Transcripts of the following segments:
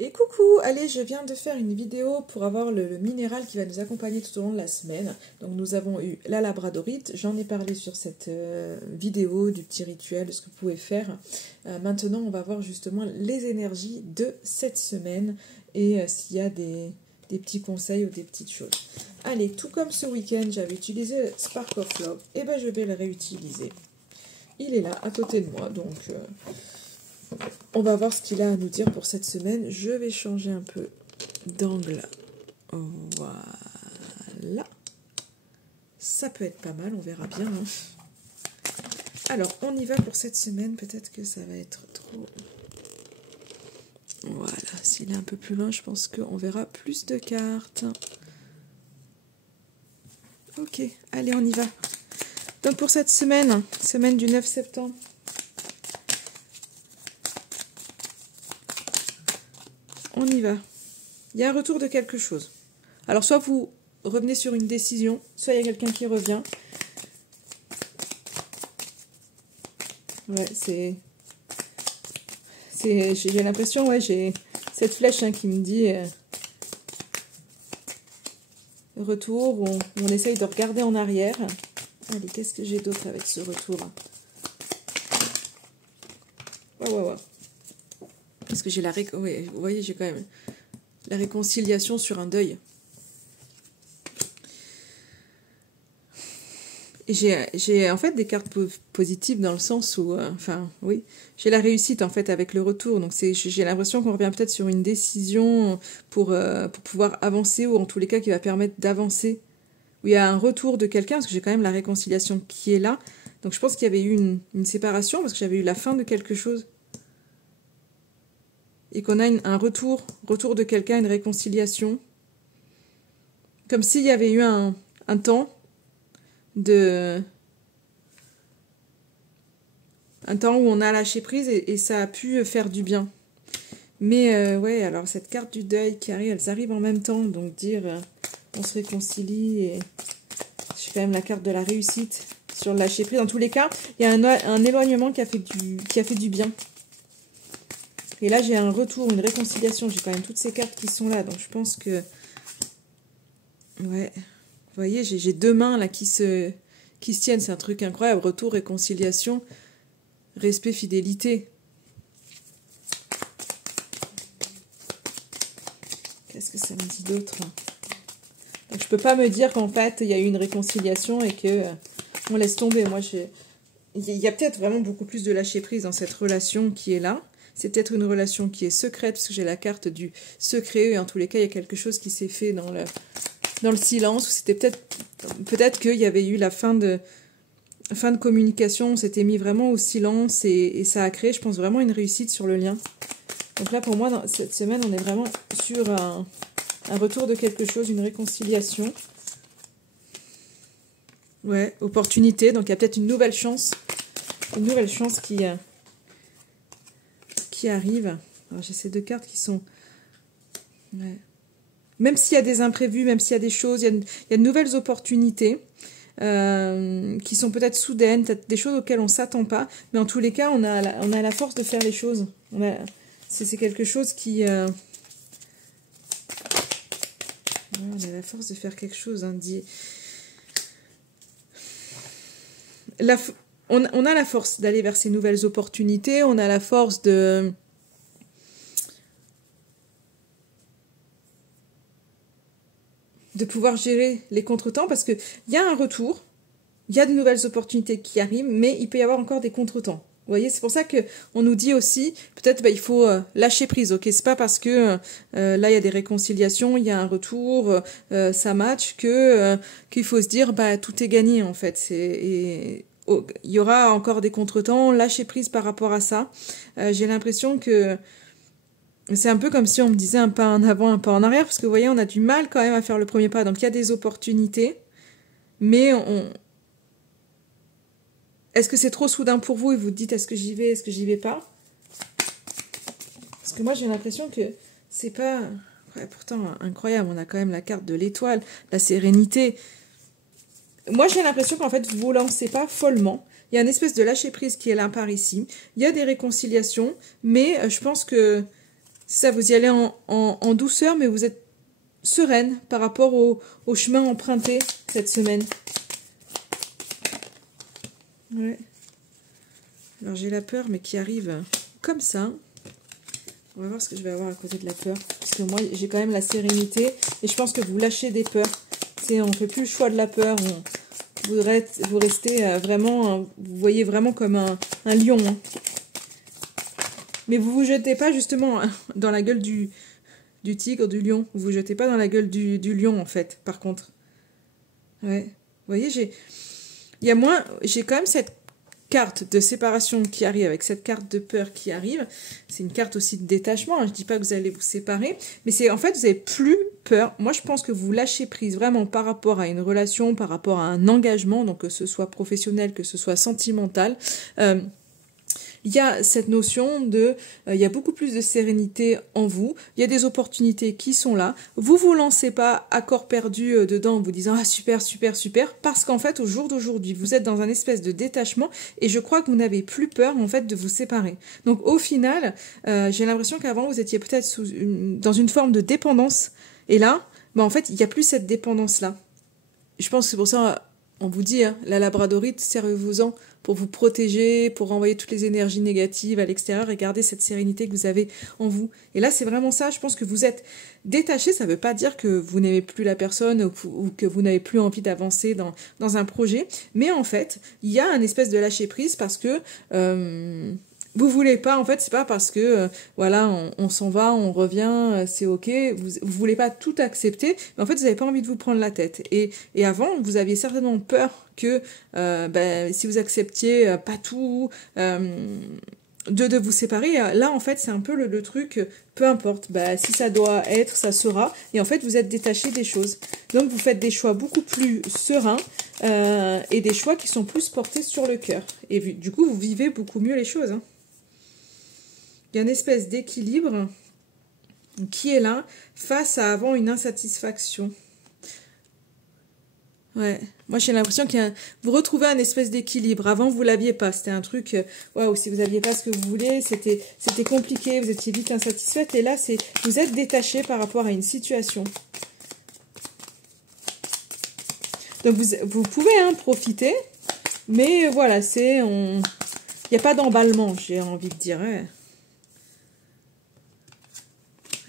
Et coucou, allez, je viens de faire une vidéo pour avoir le minéral qui va nous accompagner tout au long de la semaine. Donc nous avons eu la labradorite, j'en ai parlé sur cette vidéo du petit rituel, de ce que vous pouvez faire. Maintenant, on va voir justement les énergies de cette semaine et s'il y a des petits conseils ou des petites choses. Allez, tout comme ce week-end, j'avais utilisé le Spark of Love, et ben je vais le réutiliser. Il est là, à côté de moi, donc... on va voir ce qu'il a à nous dire pour cette semaine. Je vais changer un peu d'angle. Voilà. Ça peut être pas mal, on verra bien. Hein. Alors, on y va pour cette semaine. Peut-être que ça va être trop... Voilà, s'il est un peu plus loin, je pense qu'on verra plus de cartes. Ok, allez, on y va. Donc pour cette semaine, semaine du 9 septembre, on y va. Il y a un retour de quelque chose. Alors, soit vous revenez sur une décision, soit il y a quelqu'un qui revient. Ouais, j'ai l'impression, ouais, j'ai cette flèche qui me dit retour, où on essaye de regarder en arrière. Allez, qu'est-ce que j'ai d'autre avec ce retour? Ouais. Parce que j'ai ouais, vous voyez, j'ai quand même la réconciliation sur un deuil. Et j'ai en fait des cartes positives dans le sens où, enfin, oui, j'ai la réussite en fait avec le retour. Donc j'ai l'impression qu'on revient peut-être sur une décision pour pouvoir avancer, ou en tous les cas qui va permettre d'avancer. Où il y a un retour de quelqu'un, parce que j'ai quand même la réconciliation qui est là. Donc je pense qu'il y avait eu une séparation, parce que j'avais eu la fin de quelque chose. Et qu'on a un retour de quelqu'un, une réconciliation. Comme s'il y avait eu un temps un temps où on a lâché prise et ça a pu faire du bien. Mais ouais, alors cette carte du deuil qui arrive, elles arrivent en même temps, donc dire on se réconcilie, et j'ai quand même la carte de la réussite sur le lâcher prise. Dans tous les cas, il y a un éloignement qui a fait du bien. Et là, j'ai un retour, une réconciliation. J'ai quand même toutes ces cartes qui sont là. Donc, je pense que... Ouais. Vous voyez, j'ai deux mains là qui se tiennent. C'est un truc incroyable. Retour, réconciliation, respect, fidélité. Qu'est-ce que ça me dit d'autre? Donc, je peux pas me dire qu'en fait, il y a eu une réconciliation et que on laisse tomber. Moi, il y a peut-être vraiment beaucoup plus de lâcher prise dans cette relation qui est là. C'est peut-être une relation qui est secrète, parce que j'ai la carte du secret, et en tous les cas, il y a quelque chose qui s'est fait dans le silence, ou c'était peut-être qu'il y avait eu la fin de communication, on s'était mis vraiment au silence, et ça a créé, je pense, vraiment une réussite sur le lien. Donc là, pour moi, dans cette semaine, on est vraiment sur un retour de quelque chose, une réconciliation. Ouais, opportunité, donc il y a peut-être une nouvelle chance qui arrive. Alors j'ai ces deux cartes qui sont... Ouais. Même s'il y a des imprévus, même s'il y a des choses, il y a de nouvelles opportunités qui sont peut-être soudaines, peut-être des choses auxquelles on ne s'attend pas. Mais en tous les cas, on a la force de faire les choses. C'est quelque chose qui... on a la force de faire quelque chose. Hein, on a la force d'aller vers ces nouvelles opportunités, on a la force de pouvoir gérer les contretemps, parce qu'il y a un retour, il y a de nouvelles opportunités qui arrivent, mais il peut y avoir encore des contretemps. Vous voyez, c'est pour ça qu'on nous dit aussi, peut-être il faut lâcher prise, ok? C'est pas parce que là il y a des réconciliations, il y a un retour, ça match, qu'il faut se dire tout est gagné en fait. Il y aura encore des contretemps, lâcher prise par rapport à ça. J'ai l'impression que c'est un peu comme si on me disait un pas en avant, un pas en arrière, parce que vous voyez, on a du mal quand même à faire le premier pas. Donc il y a des opportunités, mais est-ce que c'est trop soudain pour vous et vous dites est-ce que j'y vais, est-ce que j'y vais pas? Parce que moi j'ai l'impression que c'est pas... Ouais, pourtant incroyable, on a quand même la carte de l'étoile, la sérénité. Moi, j'ai l'impression qu'en fait, vous ne vous lancez pas follement. Il y a une espèce de lâcher-prise qui est là par ici. Il y a des réconciliations, mais je pense que Ça, vous y allez en douceur, mais vous êtes sereine par rapport au chemin emprunté cette semaine. Ouais. Alors j'ai la peur, mais qui arrive comme ça. On va voir ce que je vais avoir à côté de la peur. Parce que moi, j'ai quand même la sérénité. Et je pense que vous lâchez des peurs. On ne fait plus le choix de la peur. Vous restez vraiment... Vous voyez vraiment comme un lion. Hein. Mais vous ne vous jetez pas justement dans la gueule du tigre, du lion. Vous ne vous jetez pas dans la gueule du lion, en fait, par contre. Ouais. Vous voyez, j'ai quand même cette carte de séparation qui arrive, avec cette carte de peur qui arrive. C'est une carte aussi de détachement, hein. Je ne dis pas que vous allez vous séparer, mais c'est en fait, vous n'avez plus peur. Moi, je pense que vous lâchez prise vraiment par rapport à une relation, par rapport à un engagement, donc que ce soit professionnel, que ce soit sentimental. Il y a cette notion il y a beaucoup plus de sérénité en vous, il y a des opportunités qui sont là, vous lancez pas à corps perdu dedans en vous disant « Ah super, super, super », parce qu'en fait au jour d'aujourd'hui, vous êtes dans un espèce de détachement et je crois que vous n'avez plus peur en fait de vous séparer. Donc au final, j'ai l'impression qu'avant vous étiez peut-être dans une forme de dépendance et là, en fait il n'y a plus cette dépendance-là. Je pense que c'est pour ça... On vous dit, hein, la labradorite, servez-vous-en pour vous protéger, pour renvoyer toutes les énergies négatives à l'extérieur et garder cette sérénité que vous avez en vous. Et là, c'est vraiment ça. Je pense que vous êtes détaché. Ça ne veut pas dire que vous n'aimez plus la personne ou que vous n'avez plus envie d'avancer dans un projet. Mais en fait, il y a un espèce de lâcher-prise parce que... vous voulez pas, en fait, c'est pas parce que, voilà, on s'en va, on revient, c'est ok, vous voulez pas tout accepter, mais en fait, vous n'avez pas envie de vous prendre la tête. Et avant, vous aviez certainement peur que, si vous acceptiez pas tout, de vous séparer. Là, en fait, c'est un peu le truc, peu importe, si ça doit être, ça sera. Et en fait, vous êtes détaché des choses. Donc, vous faites des choix beaucoup plus sereins et des choix qui sont plus portés sur le cœur. Et du coup, vous vivez beaucoup mieux les choses, hein. Il y a une espèce d'équilibre qui est là face à avant une insatisfaction. Ouais, moi j'ai l'impression vous retrouvez un espèce d'équilibre. Avant vous l'aviez pas, c'était un truc, waouh, si vous aviez pas ce que vous voulez, c'était compliqué, vous étiez vite insatisfaite. Et là, vous êtes détaché par rapport à une situation. Donc vous pouvez profiter, mais voilà, il n'y a pas d'emballement, j'ai envie de dire. Ouais.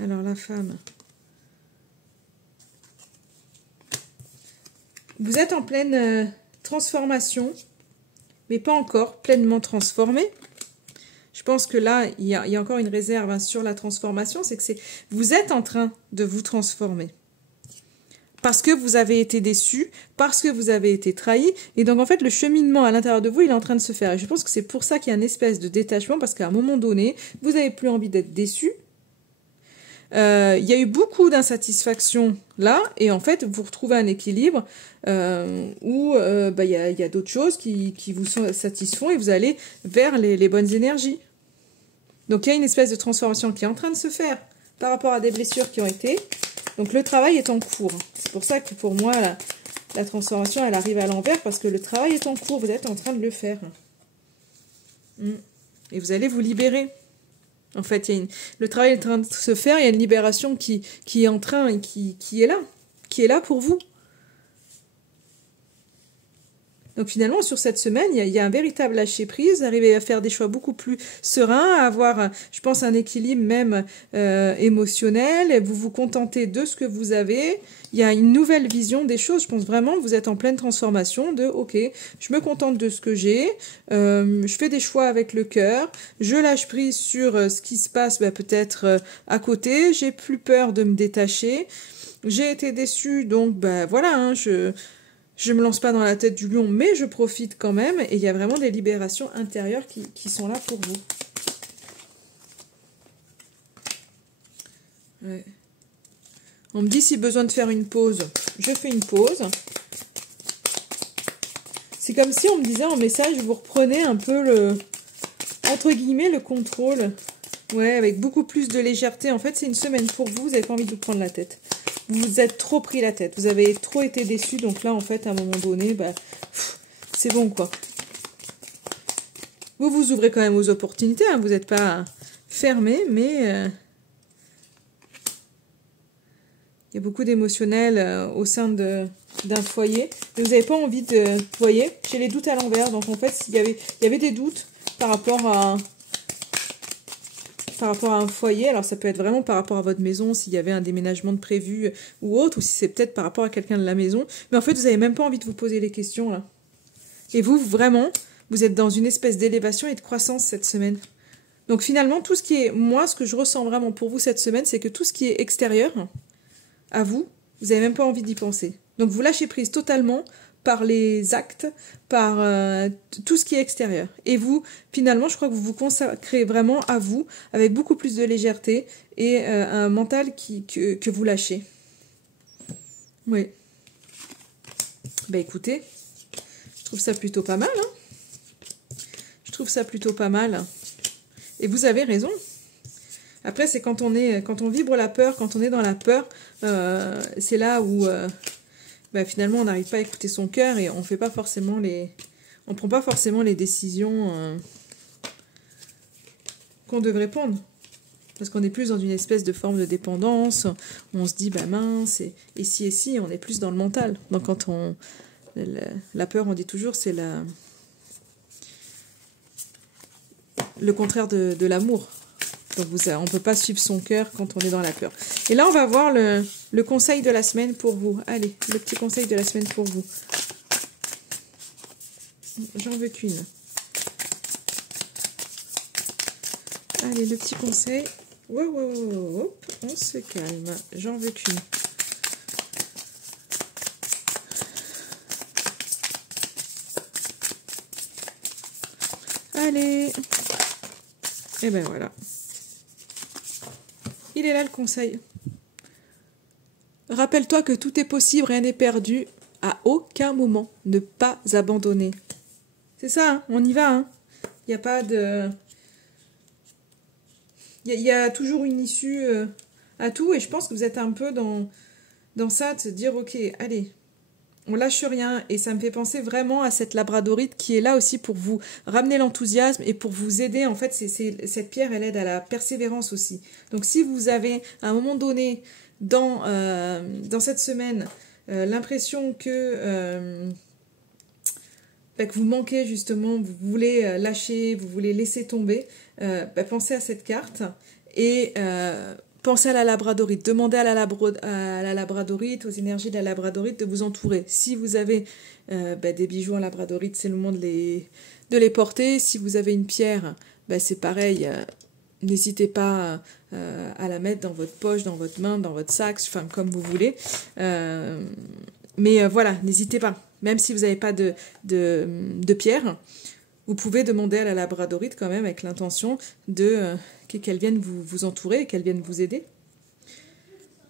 Alors la femme. Vous êtes en pleine transformation, mais pas encore pleinement transformé. Je pense que là, il y a encore une réserve sur la transformation, c'est que vous êtes en train de vous transformer. Parce que vous avez été déçu, parce que vous avez été trahi. Et donc, en fait, le cheminement à l'intérieur de vous, il est en train de se faire. Et je pense que c'est pour ça qu'il y a une espèce de détachement, parce qu'à un moment donné, vous n'avez plus envie d'être déçu. Il y a eu beaucoup d'insatisfaction là, et en fait, vous retrouvez un équilibre où il y a d'autres choses qui vous satisfont et vous allez vers les bonnes énergies. Donc, il y a une espèce de transformation qui est en train de se faire par rapport à des blessures qui ont été. Donc, le travail est en cours. C'est pour ça que pour moi, la transformation, elle arrive à l'envers parce que le travail est en cours. Vous êtes en train de le faire. Et vous allez vous libérer. En fait, le travail est en train de se faire, il y a une libération qui est en train, qui est là pour vous. Donc finalement, sur cette semaine, il y a un véritable lâcher-prise, arriver à faire des choix beaucoup plus sereins, à avoir, je pense, un équilibre même émotionnel, et vous vous contentez de ce que vous avez. Il y a une nouvelle vision des choses. Je pense vraiment que vous êtes en pleine transformation de « Ok, je me contente de ce que j'ai, je fais des choix avec le cœur, je lâche prise sur ce qui se passe peut-être à côté, j'ai plus peur de me détacher, j'ai été déçue, donc voilà, je me lance pas dans la tête du lion, mais je profite quand même. Et il y a vraiment des libérations intérieures qui sont là pour vous. Ouais. On me dit si besoin de faire une pause, je fais une pause. C'est comme si on me disait en message, vous reprenez un peu entre guillemets, le contrôle. Ouais, avec beaucoup plus de légèreté. En fait, c'est une semaine pour vous, vous n'avez pas envie de vous prendre la tête. Vous vous êtes trop pris la tête, vous avez trop été déçu, donc là, en fait, à un moment donné, c'est bon, quoi. Vous ouvrez quand même aux opportunités, hein, vous n'êtes pas fermé, mais Il y a beaucoup d'émotionnel au sein d'un foyer. Mais vous n'avez pas envie de... Vous voyez, j'ai les doutes à l'envers. Donc en fait, il y avait des doutes par rapport à un foyer. Alors ça peut être vraiment par rapport à votre maison, s'il y avait un déménagement de prévu ou autre, ou si c'est peut-être par rapport à quelqu'un de la maison. Mais en fait, vous n'avez même pas envie de vous poser les questions là. Et vous, vraiment, vous êtes dans une espèce d'élévation et de croissance cette semaine. Donc finalement, tout ce qui est... Moi, ce que je ressens vraiment pour vous cette semaine, c'est que tout ce qui est extérieur... à vous, vous n'avez même pas envie d'y penser. Donc vous lâchez prise totalement par les actes, par tout ce qui est extérieur. Et vous, finalement, je crois que vous vous consacrez vraiment à vous, avec beaucoup plus de légèreté et un mental que vous lâchez. Oui. Ben écoutez, je trouve ça plutôt pas mal. Hein, je trouve ça plutôt pas mal. Et vous avez raison. Après, c'est quand on vibre la peur, quand on est dans la peur, c'est là où finalement on n'arrive pas à écouter son cœur et on prend pas forcément les décisions qu'on devrait prendre. Parce qu'on est plus dans une espèce de forme de dépendance, où on se dit, bah mince, et si, on est plus dans le mental. Donc quand la peur, on dit toujours, c'est le contraire de l'amour. Donc on ne peut pas suivre son cœur quand on est dans la peur. Et là, on va voir le conseil de la semaine pour vous. Allez, le petit conseil de la semaine pour vous. J'en veux qu'une. Allez, le petit conseil. Hop, on se calme. J'en veux qu'une. Allez. Et ben voilà. Il est là le conseil. Rappelle-toi que tout est possible, rien n'est perdu. À aucun moment, ne pas abandonner. C'est ça, hein, on y va. Hein. Il n'y a pas de... Il y a toujours une issue à tout. Et je pense que vous êtes un peu dans ça, de se dire, ok, allez, on lâche rien. Et ça me fait penser vraiment à cette labradorite qui est là aussi pour vous ramener l'enthousiasme et pour vous aider. En fait, cette pierre, elle aide à la persévérance aussi. Donc si vous avez à un moment donné dans cette semaine l'impression que vous manquez justement, vous voulez lâcher, vous voulez laisser tomber, pensez à cette carte et pensez à la labradorite. Demandez à la labradorite, aux énergies de la labradorite de vous entourer. Si vous avez des bijoux en labradorite, c'est le moment de les porter. Si vous avez une pierre, c'est pareil. N'hésitez pas à la mettre dans votre poche, dans votre main, dans votre sac, enfin comme vous voulez. Mais voilà, n'hésitez pas. Même si vous n'avez pas de pierre, vous pouvez demander à la labradorite quand même avec l'intention qu'elle vienne vous entourer et qu'elle vienne vous aider.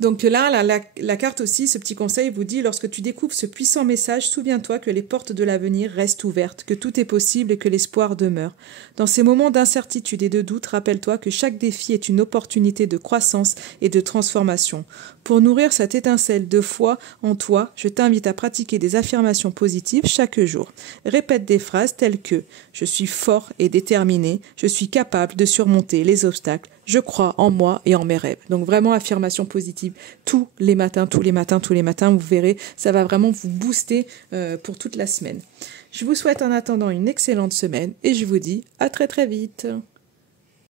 Donc là, la carte aussi, ce petit conseil vous dit, lorsque tu découvres ce puissant message, souviens-toi que les portes de l'avenir restent ouvertes, que tout est possible et que l'espoir demeure. Dans ces moments d'incertitude et de doute, rappelle-toi que chaque défi est une opportunité de croissance et de transformation. Pour nourrir cette étincelle de foi en toi, je t'invite à pratiquer des affirmations positives chaque jour. Répète des phrases telles que « Je suis fort et déterminé, je suis capable de surmonter les obstacles, je crois en moi et en mes rêves. » Donc vraiment affirmation positive tous les matins, vous verrez, ça va vraiment vous booster pour toute la semaine. Je vous souhaite en attendant une excellente semaine et je vous dis à très très vite.